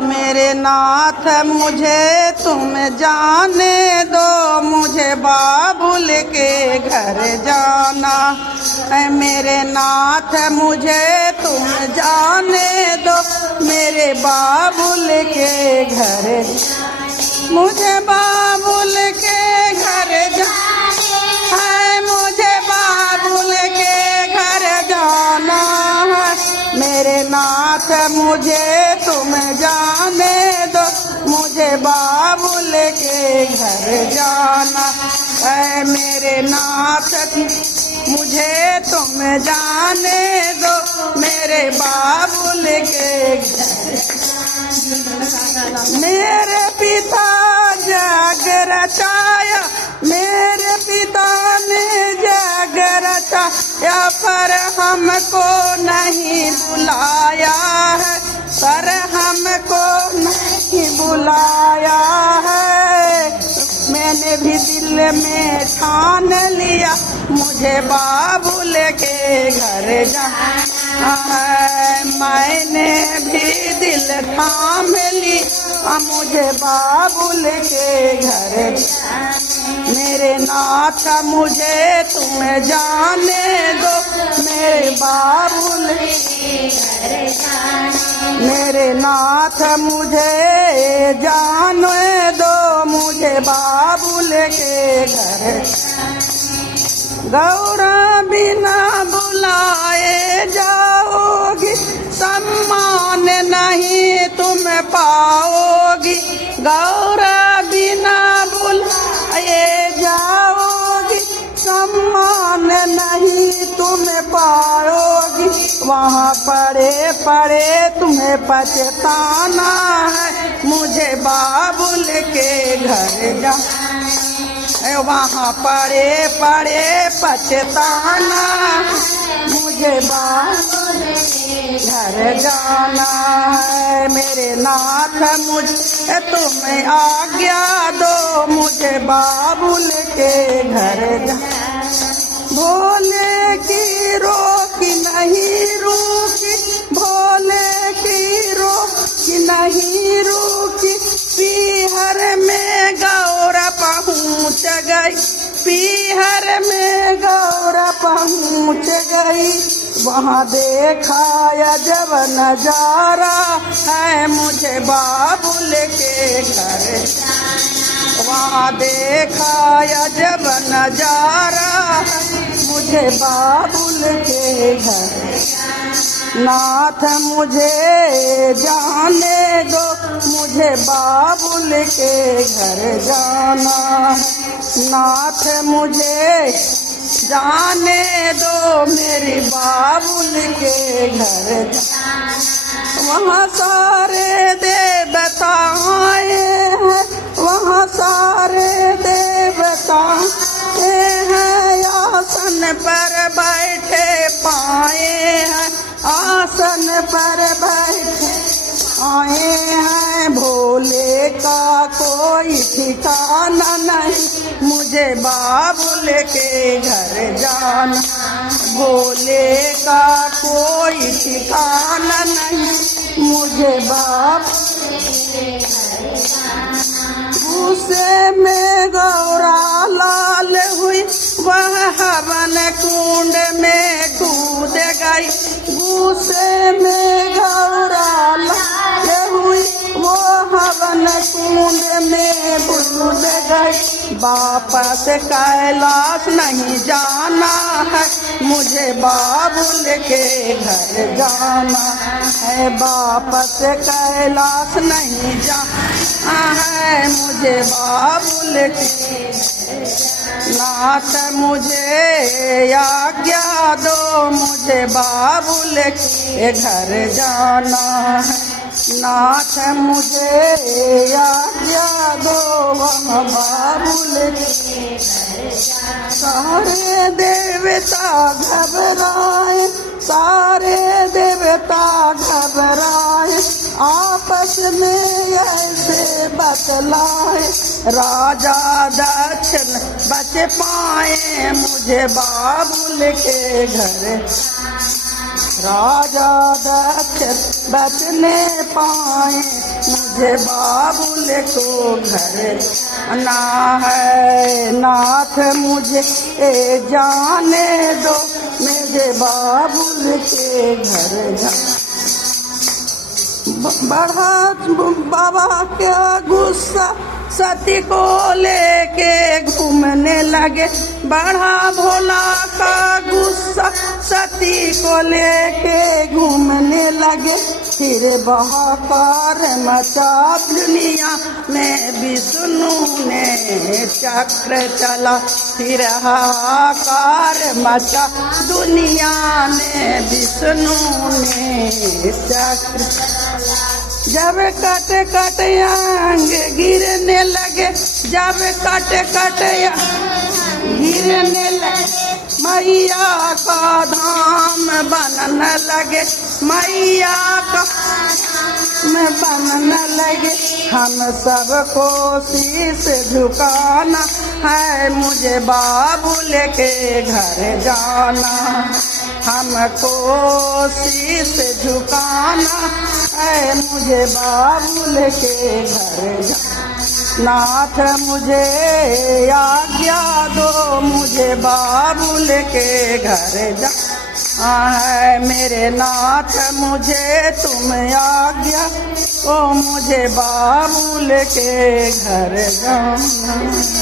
मेरे नाथ मुझे तुम जाने दो, मुझे बाबुल के घर जाना है। मेरे नाथ मुझे तुम जाने दो, मेरे बाबुल के घर, मुझे बाबुल के घर जाना है, मुझे बाबुल के घर जाना है। मेरे नाथ मुझे तुम जाने दो, मुझे बाबुल के घर जाना है। मेरे नाथ मुझे तुम जाने दो, मेरे बाबुल के घर। मेरे पिता जग रचाया, मेरे पिता ने जग रचाया, पर हमको नहीं बुलाया है, पर हमको नहीं बुलाया है। मैंने भी दिल में ठान लिया, मुझे बाबुल के घर जाना है। मैंने भी दिल थाम लिया, मुझे बाबुल के घर। मेरे नाथ मुझे तुम जाने दो, मेरे बाबुल के घर जाना। मेरे नाथ मुझे जाने दो, मुझे बाबुल के घर। गौरा बिना बुलाए जाओगी, सम्मान नहीं तुम पाओगी। गौरा बिना बुलाए जाओगी, सम्मान नहीं तुम पाओगी। वहाँ पड़े पड़े तुम्हें पछताना है, मुझे बाबुल के घर जाना। वहाँ पड़े पड़े पछताना, मुझे बाबुल के घर जाना है। मेरे नाथ मुझे तुम्हें आज्ञा दो, मुझे बाबुल के घर जाना। भोले की रोकी नहीं रुकी, भोले की रोकी नहीं रुकी। पीहर में गौरा पहुँच गई, पीहर में गौरा पहुँच गई। वहाँ देखा अजब नजारा है, मुझे बाबुल के घर। वहाँ देखा अजब नजारा है, मुझे बाबुल के घर। नाथ मुझे जाने दो, मुझे बाबुल के घर जाना। नाथ मुझे जाने दो, मेरी बाबुल के घर जाना। वहाँ सारे देवता आए हैं, वहाँ सारे देवता हैं, आसन पर बैठे पाए हैं, आसन पर बैठे आए हैं। भोले का कोई ठिकाना नहीं, मुझे बाबुल के घर जाना। भोले का कोई ठिकाना नहीं, मुझे बाबुल के घर जाना। गुस्से में गौरा लाल हुई, वह हवन कुंड में कूद गई। गुस्से में गौरा लाल हुई, वो हवन कुंड में कूद गई। वापस कैलाश नहीं जाना है, मुझे बाबुल के घर जाना है। वापस कैलाश नहीं जाना है, मुझे बाबुल के। नाथ मुझे आज्ञा दो, मुझे बाबुल के घर जाना है। नाथ मुझे आज्ञा दो, वहाँ बाबुल के घर जाना। सारे देवता घबराए, सारे देवता घबराए, आपस में ऐसे बतलाए। राजा दक्षिण बच पाए, मुझे बाबुल के घर। राजा दक्ष बचने पाए, मुझे बाबुल को घर आना है। नाथ मुझे जाने दो, मुझे बाबुल के घर जा। बढ़ा बाबा क्या गुस्सा, सती को लेके घूमने लगे। बढ़ा भोला का गुस्सा, सती को लेके घूमने लगे। फिर बहाकार मचा दुनिया में, विष्णु ने चक्र चला। फिर हाहाकार मचा दुनिया में, विष्णु ने चक्र। जब कट कट अंग गिरने लगे, जब कट कट गिरने लगे, मैया का धाम बनने लगे। मैया का बनने लगे। हम सबको शीश झुकाना है, मुझे बाबुल के घर जाना। हमको शीश झुकाना है, मुझे बाबुल के घर जाना। नाथ मुझे आज्ञा दो, मुझे बाबुल के घर जाना है। मेरे नाथ मुझे तुम आज्ञा ओ, मुझे बाबुल के घर जाना।